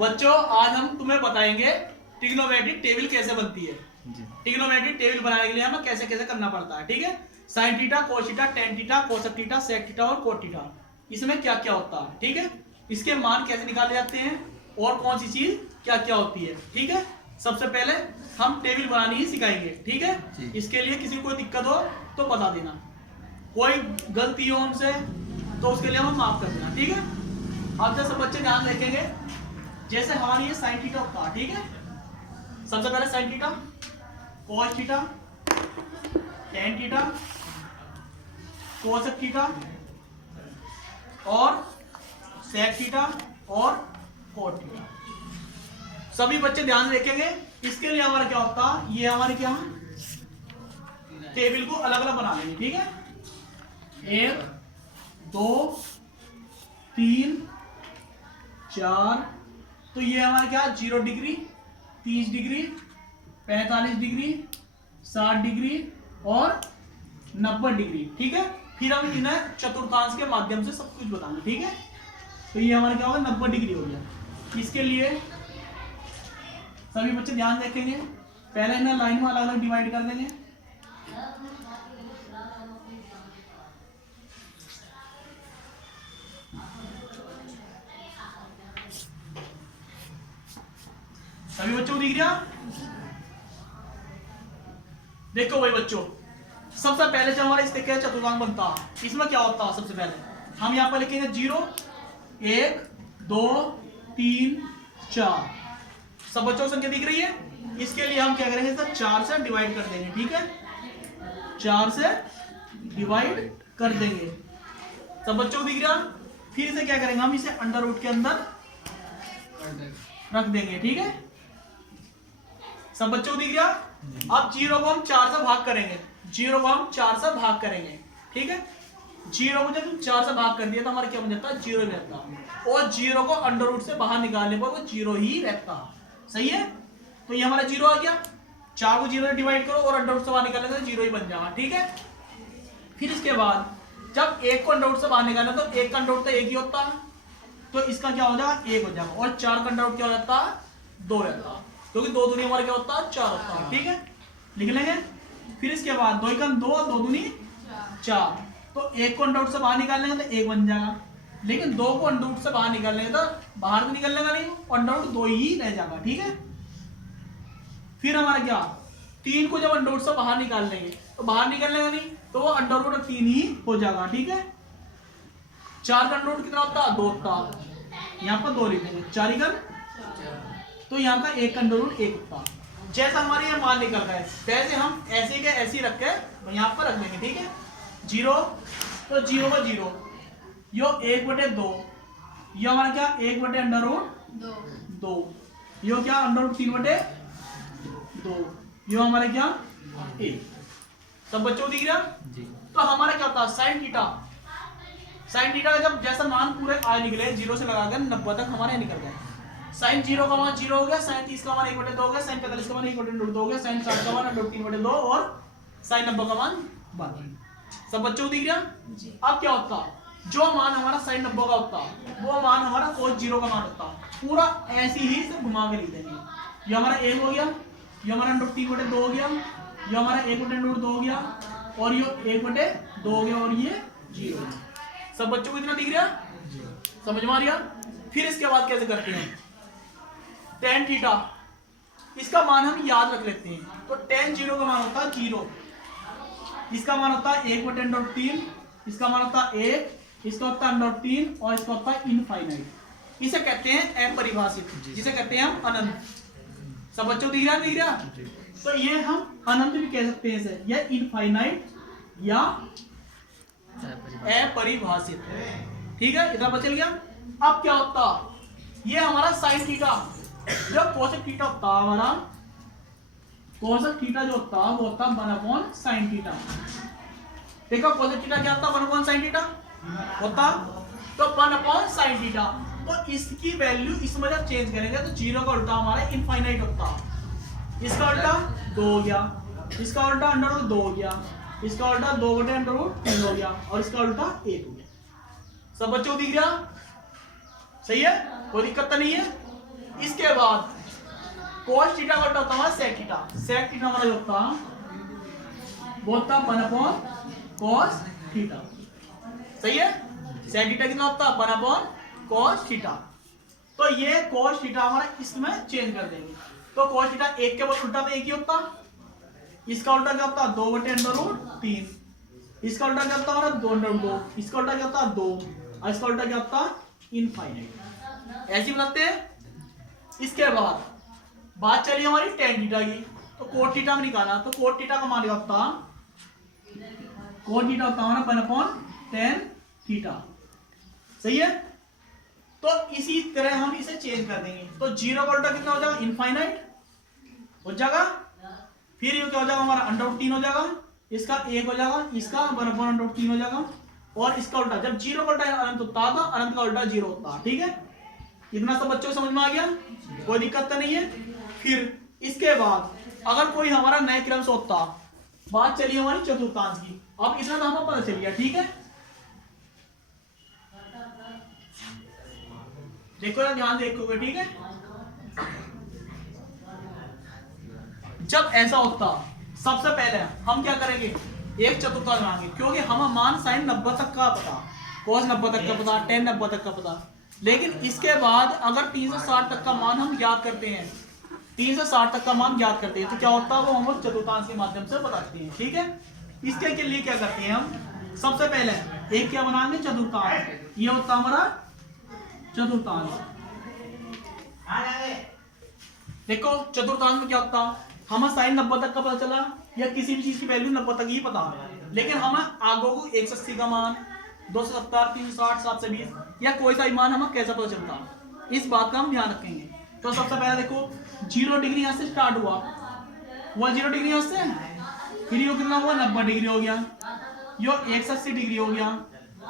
बच्चों आज हम तुम्हें बताएंगे ट्रिग्नोमेट्रिक टेबल कैसे बनती है। ट्रिग्नोमेट्रिक टेबल बनाने के लिए हमें कैसे कैसे करना पड़ता है, ठीक है। Sine theta, cos theta, tan theta, cosec theta, sec theta और कोट थीटा, इसमें क्या क्या होता है, ठीक है। इसके मान कैसे निकाले जाते हैं और कौन सी चीज क्या क्या होती है, ठीक है। सबसे पहले हम टेबल बनानी ही सिखाएंगे, ठीक है। इसके लिए किसी को कोई दिक्कत हो तो बता देना, कोई गलती हो हमसे तो उसके लिए हम माफ कर देना, ठीक है। अब जैसे बच्चे ध्यान रखेंगे, जैसे हमारी ये साइन थीटा होता है, ठीक है। सबसे पहले sign theta, cos theta, tan theta, cosec theta और सेक थीटा और कोट थीटा। सभी बच्चे ध्यान रखेंगे। इसके लिए हमारा क्या होता है, ये हमारे क्या टेबल को अलग अलग बना लेंगे, ठीक है। 1 2 3 4, तो ये हमारे क्या 0 डिग्री, 30 डिग्री, 45 डिग्री, 60 डिग्री और 90 डिग्री, ठीक है। फिर हम इन्हें चतुर्थांश के माध्यम से सब कुछ बताएंगे, ठीक है। तो ये हमारे क्या होगा 90 डिग्री हो गया। इसके लिए सभी बच्चे ध्यान रखेंगे, पहले इन्हें लाइन में अलग अलग डिवाइड कर देंगे। सभी बच्चों को दिख गया? देखो भाई बच्चों, सबसे पहले जब हमारा इससे क्या चतुर्थांश बनता है, इसमें क्या होता है, सबसे पहले हम यहां पर लिखेंगे 0 1 2 3 4। सब बच्चों को संख्या दिख रही है। इसके लिए हम क्या करेंगे, इसे 4 से डिवाइड कर देंगे, ठीक है। 4 से डिवाइड कर देंगे। सब बच्चों को दिख रहा? फिर इसे क्या करेंगे, हम इसे अंडर रूट के अंदर रख देंगे, ठीक है। सब बच्चों को दिख गया? अब 0 को हम 4 से भाग करेंगे, 0 को हम 4 से भाग करेंगे, ठीक है। 0 को जब हम 4 से भाग कर दिया तो हमारा क्या बन जाता है, 0 रहता है। और 0 को अंडर रूट से बाहर निकालने पर वो 0 ही रहता है, सही है। तो ये हमारा 0 आ गया। 4 को 0 से डिवाइड करो और अंडर रूट से बाहर निकालने तो 0 ही बन जाएगा, ठीक है। फिर इसके बाद जब 1 को अंडर रूट से बाहर निकालना तो 1 का अंडर रूट तो 1 ही होता है, तो इसका क्या हो जाएगा 1 हो जाएगा। और 4 का अंडर रूट क्या हो जाता है, 2 रहता है, क्योंकि 2 दूनी हमारा क्या होता है 4 होता है, ठीक है। लिख लेंगे। फिर इसके बाद 2 का 2, 2 दूनी 4, तो 1 को अंडर रूट से बाहर निकाल लेंगे तो 1 बन जाएगा। लेकिन 2 को अंडर रूट से बाहर निकाल लेंगे तो बाहर तो निकल लेगा नहीं, अंडर रूट 2 ही रह जाएगा, ठीक है। फिर हमारा क्या 3 को जब अंडर रूट से बाहर निकाल लेंगे तो बाहर निकल लेगा नहीं, तो वो अंडर रूट 3 ही हो जाएगा, ठीक है। 4 का अंडर रूट कितना होता है, 2 होता है, यहाँ पर 2 लिखेंगे, 4 ही कर, तो यहाँ का 1 का अंडर रूट 1 होता है। जैसा हमारे यहाँ मान निकल रहा है वैसे हम ऐसे के ऐसे ही रख के यहाँ पर रख देंगे, ठीक है। 0 तो 0 का 0, यो 1/2, यो हमारा क्या 1 अंडर रूट 2, यो क्या अंडर रूट 3/2, यो हमारा क्या 1। सब बच्चों को दिख रहा? तो हमारा क्या होता है साइन थीटा, साइन थीटा का जब जैसा मान पूरे आए निकले 0 से लगाकर 90 तक हमारे निकल गए। साइन 0 का मान 0 हो गया, साइन 30 का मान 1/2 हो गया, साइन 45 का मान 1/2 हो गया, साइन 60 का मान 3/2 और साइन 90 का मान 12। सब बच्चों को दिख गया? अब क्या होता है, जो मान हमारा साइन 90 का होता है वो मान हमारा कोस 0 का मान होता है। पूरा ऐसे ही से घुमा के लिख देंगे। ये हमारा 1 हो गया, ये हमारा 3/2 हो गया, ये हमारा 1/2 हो गया और ये 1/2 हो गया और ये 0। सब बच्चों को इतना दिख रहा? समझ में आ रहा? फिर इसके बाद कैसे करते हैं, टेन थीटा, इसका मान हम याद रख लेते हैं। तो टेन 0 का मान होता है 0, इसका मान होता है 1/3, इसका मान होता है 1, इसका होता है √3 और इसका होता है इनफाइनाइट। इसे कहते हैं अपरिभाषित, जिसे कहते हैं हम अनंत। सब बच्चों दिख रहा, दिख रहा? तो ये हम अनंत भी कह सकते हैं इसे, या इनफाइनाइट या अपरिभाषित, ठीक है। इतना पता चल गया। अब क्या होता, ये हमारा साइन थीटा, जो कोसेक थीटा होता है हमारा, कोसेक थीटा जो होता है वो होता है 1/sin थीटा। देखो कोसेक थीटा क्या होता है, 1/sin थीटा होता, तो 1/sin थीटा। तो इसकी वैल्यू इसमें जब चेंज करेंगे तो 0 का उल्टा हमारा इनफाइनाइट होता, इसका उल्टा 2 हो गया, इसका उल्टा अंडर रूट 2 हो गया, इसका उल्टा 2/√3 हो गया और इसका उल्टा 1 हो गया। सब बच्चों को दिख रहा? सही है, कोई दिक्कत तो नहीं है। इसके बाद cos थीटा का उल्टा होता है sec थीटा। sec थीटा हमारा जो होता वो होता 1 cos थीटा। सही है। sec थीटा कितना होता 1 cos थीटा। तो ये cos थीटा हमारा इसमें चेंज कर देंगे। तो cos थीटा एक के बाद उल्टा तो एक ही होता, इसका उल्टा क्या होता 2/√3, इसका उल्टा क्या होता हमारा 2/2, इसका उल्टा क्या होता 2 और इसका उल्टा क्या होता इनफाइनाइट। ऐसे बनाते हैं। इसके बाद बात चली हमारी tan थीटा की। तो cot थीटा में निकाला तो cot थीटा का मान क्या होता, cot थीटा होता हमारा 1/tan थीटा। सही है। तो इसी तरह हम इसे चेंज कर देंगे। तो 0 का उल्टा कितना हो जाएगा इनफाइनाइट हो जाएगा। फिर ये क्या हो जाएगा हमारा √3 हो जाएगा, इसका 1 हो जाएगा, इसका 1/√3 हो जाएगा और इसका उल्टा जब 0 का उल्टा अनंत होता था, अनंत का उल्टा 0 होता। ठीक है। इतना सब बच्चों को समझ में आ गया, कोई दिक्कत तो नहीं है। फिर इसके बाद अगर कोई हमारा नए क्रम से होता, बात चली हमारी चतुर्थांश की। अब इतना तो हमें पता चल गया। ठीक है। देखो ना, ध्यान देखोगे। ठीक है। जब ऐसा होता सबसे पहले हम क्या करेंगे, एक चतुर्थांश मांगे, क्योंकि हमें मान साइन 90 तक का पता, cos 90 तक का पता, tan 90 तक का पता। लेकिन इसके बाद अगर 360 तक का मान हम याद करते हैं, 360 तक का मान याद करते हैं, तो क्या होता है वो हम चतुर्थांश के माध्यम से बताते हैं। ठीक है। इसके के लिए क्या करते हैं हम, सबसे पहले एक क्या बनाएंगे चतुर्थांश। ये होता हमारा चतुर्थांश। देखो चतुर्थांश में क्या होता, हमें साइन 90 तक का पता चला या किसी भी चीज की वैल्यू 90 तक ही पता है, लेकिन हमें आगो को 180 का मान, 270, 360, 720 या कोई सा मान हमें कैसे पता चलता, इस बात का हम ध्यान रखेंगे। तो सबसे पहले देखो 0 डिग्री यहां से स्टार्ट हुआ 0 डिग्री यहां से, फिर यो कितना हुआ 90 डिग्री हो गया, यो 180 डिग्री हो गया,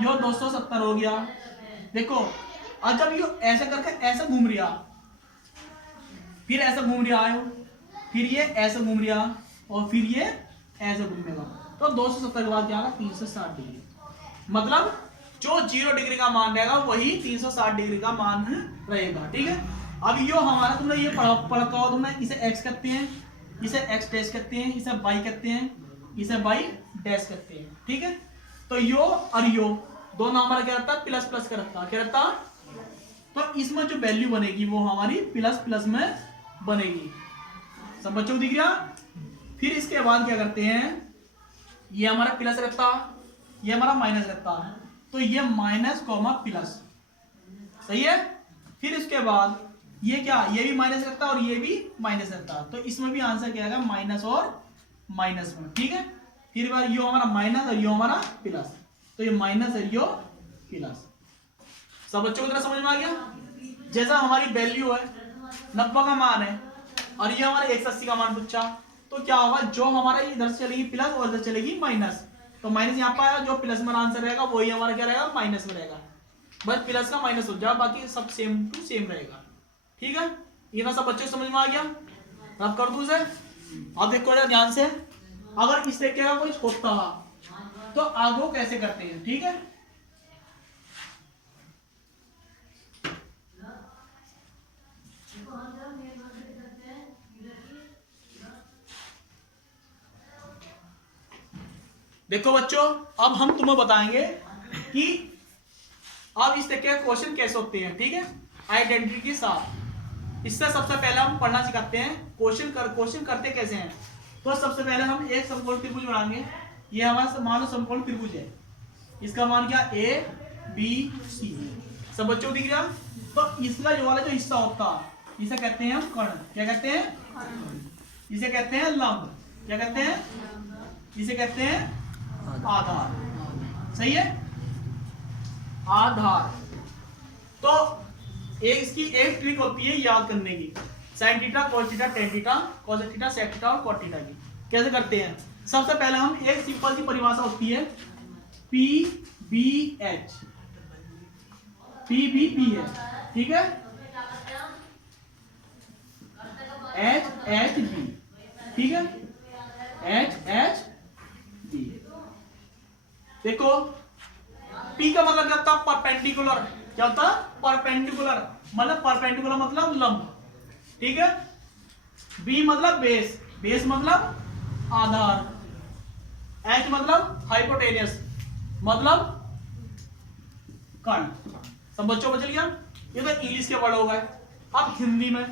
यो 270 हो गया। देखो और जब यो ऐसे करके ऐसे घूम रहा, फिर ऐसे घूम रहा आयो, फिर ये ऐसे घूम रहा और फिर ये ऐसे घूमेगा, तो 270 के बाद क्या होगा 360 डिग्री। मतलब जो 0 डिग्री का मान रहेगा वही 360 डिग्री का मान रहेगा। ठीक है। अब यो हमारा तुमने ये पढ़ा हो, तुमने इसे x कहते हैं, इसे x डैश कहते हैं, इसे y कहते हैं, इसे y डैश कहते हैं। ठीक है। तो यो और यो दोनों हमारा क्या रहता है प्लस प्लस का रहता, क्या रहता। तो इसमें जो वैल्यू बनेगी वो हमारी प्लस प्लस में बनेगी। सब बच्चों को दिख गया। फिर इसके बाद क्या करते हैं, ये हमारा प्लस रहता, ये हमारा माइनस रहता, तो ये माइनस कॉमा प्लस। सही है। फिर इसके बाद ये क्या, ये भी माइनस रहता और ये भी माइनस रहता, तो इसमें भी आंसर क्या आएगा माइनस और माइनस में। ठीक है। फिर बार यो हमारा माइनस और यो हमारा प्लस, तो ये माइनस और यो प्लस। सब बच्चों को तरह समझ में आ गया। जैसा हमारी वैल्यू है 90 का मान है और ये हमारा 180 का मान पूछा, तो क्या होगा जो हमारा इधर से चलेगी प्लस और इधर चलेगी माइनस, तो माइनस यहाँ पर आया, जो प्लस में आंसर रहेगा वही हमारा क्या रहेगा माइनस में रहेगा। बस प्लस का माइनस हो जाए, बाकी सब सेम टू सेम रहेगा। ठीक है। ये ना सब बच्चों को समझ में आ गया। अब कर दूं इसे। अब देखो जरा ध्यान से, अगर इस तरीके का कुछ होता तो आगो कैसे करते हैं। ठीक है। देखो बच्चों, अब हम तुम्हें बताएंगे कि अब इस तरह के क्वेश्चन कैसे होते हैं। ठीक है। आइडेंटिटी के साथ इससे सबसे पहले हम पढ़ना सिखाते हैं क्वेश्चन करते कैसे हैं। तो सबसे पहले हम एक समकोण त्रिभुज बनाएंगे। ये हमारा मान लो समकोण त्रिभुज है, इसका मान क्या A B C। सब बच्चों को दिख रहा। तो इसका जो वाला जो हिस्सा होता इसे कहते हैं हम कर्ण। क्या कहते हैं, इसे कहते हैं लंब। क्या कहते हैं, इसे कहते हैं आधार। सही है, आधार। तो इसकी एक ट्रिक होती है याद करने की, sine theta cos theta tan theta cos theta sec theta और cot थीटा की। कैसे करते हैं, सबसे पहले हम एक सिंपल सी परिभाषा होती है PBH, PBP है। ठीक है। HHB। ठीक है। HHB। देखो P का मतलब क्या होता है परपेंडिकुलर। क्या होता है परपेंडिकुलर। मतलब परपेंडिकुलर मतलब लंब, ठीक है। बी मतलब बेस, बेस मतलब आधार, एच मतलब हाइपोटेनियस मतलब कर्ण। सब बच्चों बच गया। ये तो इंग्लिश के वर्ड हो गए। अब हिंदी में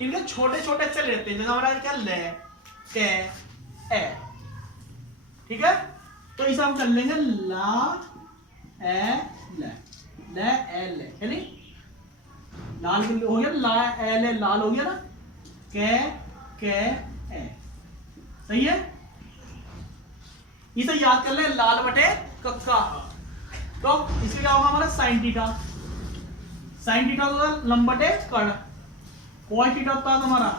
इनके छोटे छोटे अक्षर लेते हैं, जैसे हमारा क्या ले, के, ए, ठीक है। तो इसे हम कर लेंगे ला ए ले है नहीं, लाल हो गया, ला ए ले लाल हो गया ना, के ए, सही है। इसे याद कर ले, लाल बटे कक्का। तो इसमें क्या होगा हमारा साइन थीटा, साइन थीटा होगा लंब बटे कर्ण, कोस थीटा होता है हमारा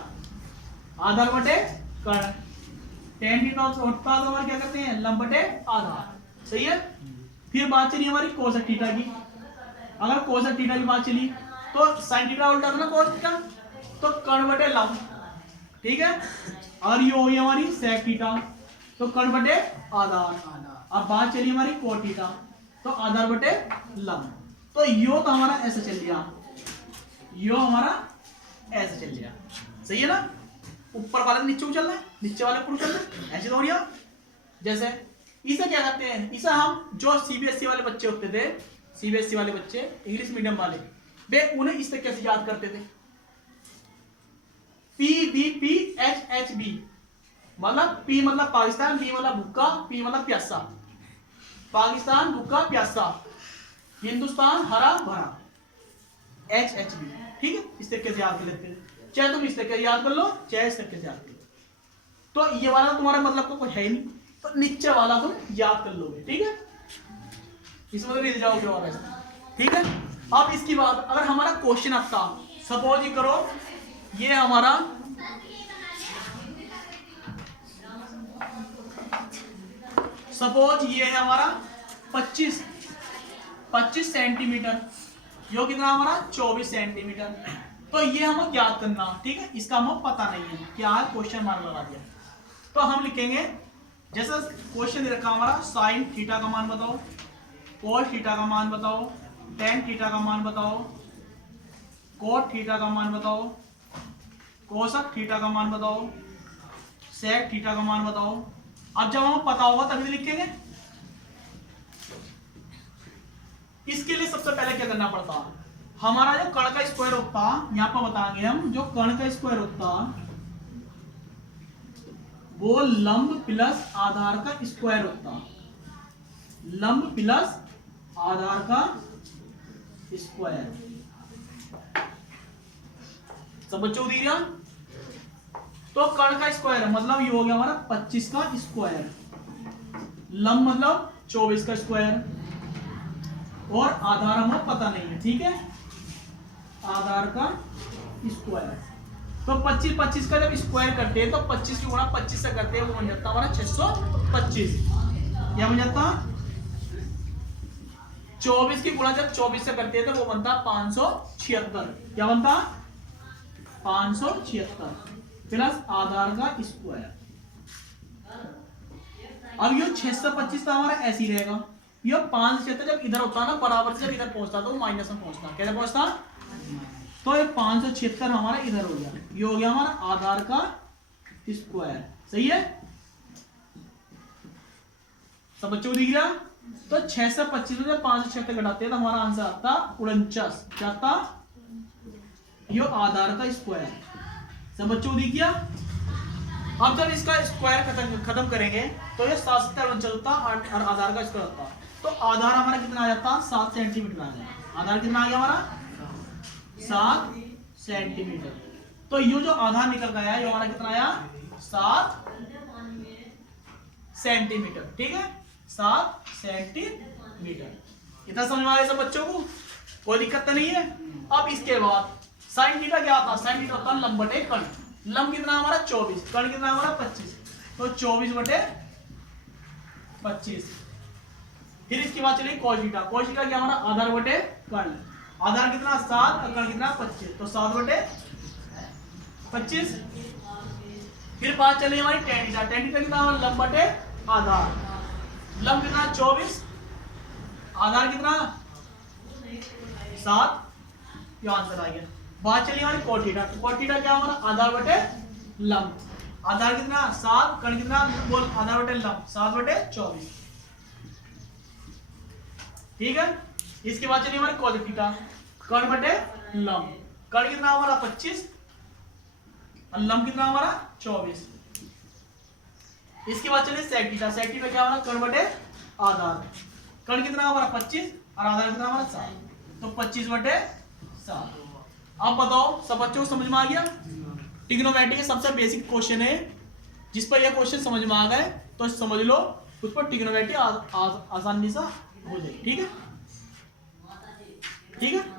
आधार बटे कर्ण, टेन थीटा होता है तो हमारे क्या करते हैं लंब बटे आधार, सही है। फिर बात चली हमारी कोसेक थीटा की। अगर कोसेक थीटा की बात चली तो साइन थीटा उल्टा था ना कोस थीटा, तो कर्ण बटे लंब, ठीक है। और ये होगी हमारी सेक थीटा, तो कर्ण बटे आधार। अब बात चली हमारी कोट थीटा, तो आधार बटे लंब। तो यो तो हमारा ऐसे चल गया, यो हमारा ऐसे चल गया, सही है ना। ऊपर वाले नीचे को चलना है, नीचे वाले ऊपर चलना है, ऐसे तो गया। जैसे इसे क्या करते हैं, इसे हम जो सीबीएसई वाले बच्चे होते थे, सीबीएसई वाले बच्चे इंग्लिश मीडियम वाले, वे उन्हें इस तरीके से याद करते थे, P B P H H B, मतलब पी मतलब पाकिस्तान, बी मतलब भूखा, पी मतलब प्यासा, पाकिस्तान भूखा प्यासा, हिंदुस्तान हरा भरा, एच एच बी, ठीक है। इस तरीके से याद कर लेते हैं, चाहे तुम इस तरीके से याद कर लो, चाहे इस तरीके से याद कर लो। तो ये वाला तुम्हारा मतलब तो कुछ है नहीं, तो नीचे वाला तुम याद कर लोगे, ठीक है। इसमें तो मिल जाओगे और ऐसा, ठीक है। अब इसकी बात, अगर हमारा क्वेश्चन आता, सपोज ही करो ये हमारा सपोज ये है हमारा 25 सेंटीमीटर, यो कितना हमारा 24 सेंटीमीटर। तो ये हमें याद करना, ठीक है। इसका हमें पता नहीं है क्या है, क्वेश्चन मार्क लगा दिया। तो हम लिखेंगे, जैसे क्वेश्चन दे रखा हमारा साइन थीटा का मान बताओ, कोस थीटा का मान बताओ, टेन थीटा का मान बताओ, कोट थीटा का मान बताओ, कोसक थीटा का मान बताओ, सेक थीटा का मान बताओ। अब जब हमें पता होगा तभी लिखेंगे। इसके लिए सबसे पहले क्या करना पड़ता, हमारा जो कर्ण का स्क्वायर होता, यहां पर बताएंगे हम, जो कर्ण का स्क्वायर होता वो लंब प्लस आधार का स्क्वायर होता, लंब प्लस आधार का स्क्वायर। सब बच्चों को दिया। तो कर्ण का स्क्वायर मतलब ये हो गया हमारा 25 का स्क्वायर, लंब मतलब 24 का स्क्वायर, और आधार हमें पता नहीं है, ठीक है, आधार का स्क्वायर। तो 25 का जब स्क्वायर करते हैं तो 25 की गुणा 25 से करते हैं, वो बन जाता हमारा 625। क्या बन जाता, 24 की गुणा जब 24 से करते हैं तो वो बनता 576। क्या बनता 576 प्लस आधार का स्क्वायर। अब ये 625 तो हमारा ऐसे ही रहेगा, ये 576 जब इधर होता ना बराबर से, जब इधर पहुंचता तो माइनस में पहुंचता, कैसे पहुंचता, तो ये 576 हमारा इधर हो गया, ये हो गया हमारा आधार का स्क्वायर, सही है। सब बच्चों को दिख गया। तो 6 से 25 में 576 घटाते हैं तो हमारा आंसर आता 49, क्या आता, ये आधार का स्क्वायर। सब बच्चों को दिख गया। अब जब इसका स्क्वायर खत्म करेंगे तो ये 7 चलता और आधार का स्क्वायर होता, तो आधार हमारा कितना आ जाता 7 सेंटीमीटर आ जाएगा। आधार कितना आ गया हमारा 7 सेंटीमीटर। तो ये जो आधार निकल गया है ये हमारा कितना आया 7 सेंटीमीटर, ठीक है, 7 सेंटीमीटर। इतना समझ में आया सब बच्चों को, कोई दिक्कत तो नहीं है। अब इसके बाद साइन थीटा क्या आता है, साइन थीटा होता है लंब बटे कर्ण। लंब कितना हमारा 24, कर्ण कितना हमारा 25, तो 24 बटे 25। फिर इसके बाद चलिए cos थीटा। cos थीटा क्या हमारा आधार बटे कर्ण, आधार कितना 7 और कर्ण कितना 25, तो 7 बटे 25। फिर बात चलिए हमारी tan थीटा। tan थीटा कितना हमारा लंब बटे आधार, लंब कितना 24, आधार कितना 7, ये आंसर आ गया। बात चलिए हमारी cot थीटा। cot थीटा क्या हमारा आधार बटे लंब। आधार कितना 7, कण कितना बोल आधार बटे लंब 7/24। ठीक है। इसके बाद चलिए हमारे cos थीटा, कण बटे लंब। कण कितना हमारा 25 और लंब कितना हमारा 24। इसके बाद चलिए sec थीटा। sec थीटा क्या हमारा कण बटे आधार। कण कितना हमारा 25 और आधार कितना हमारा 7, तो 25/7। अब बताओ सब बच्चों को समझ में आ गया। ट्रिग्नोमेट्री के सबसे बेसिक क्वेश्चन है, जिस पर यह क्वेश्चन समझ में आ गए तो समझ लो उस पर ट्रिग्नोमेट्री आसानी से हो जाएगी। ठीक है, ठीक है।